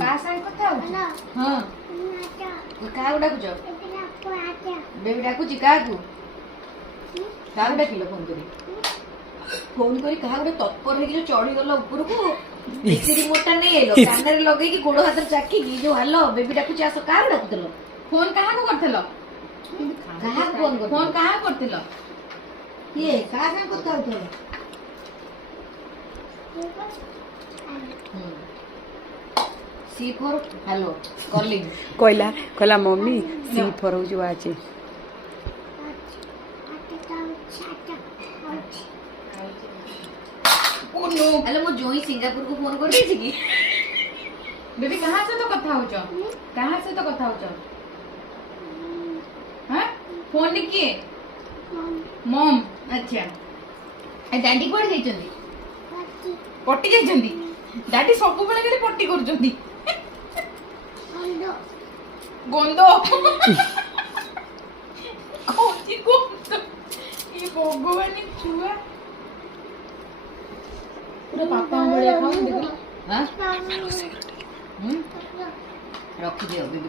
का संग कथा हो हां का उडा कुछ बेबी डाकू जी का को डाकिलो फोन करी कहा गोटे तत्पर है चढ़ी गला ऊपर को बेसी मोटा नहीं एलो कानरे लगे कि गोड़ हाथ चाकी की जो हलो बेबी डाकू आस का डाकुतलो फोन कहा को करथलो कहा फोन कहा करथलो ये का संग कथा होथलो सी फॉर हेलो कॉलिंग कहला मम्मी सी फॉर हो जो आज हेलो मो जोई सिंगापुर को फोन कर देछि की बेबी कहाँ से तो कथा होचो कहाँ से तो कथा होचो हां फोन किए मॉम अच्छा ए डैडी कोड जाइचंदी पट्टी जाइचंदी डैडी सब बेले गेले पट्टी करचंदी गंदो कोची गंदो ये भगवान छुआ पूरा पापा भलिया खाऊ देखो हां रखी दियो बेबी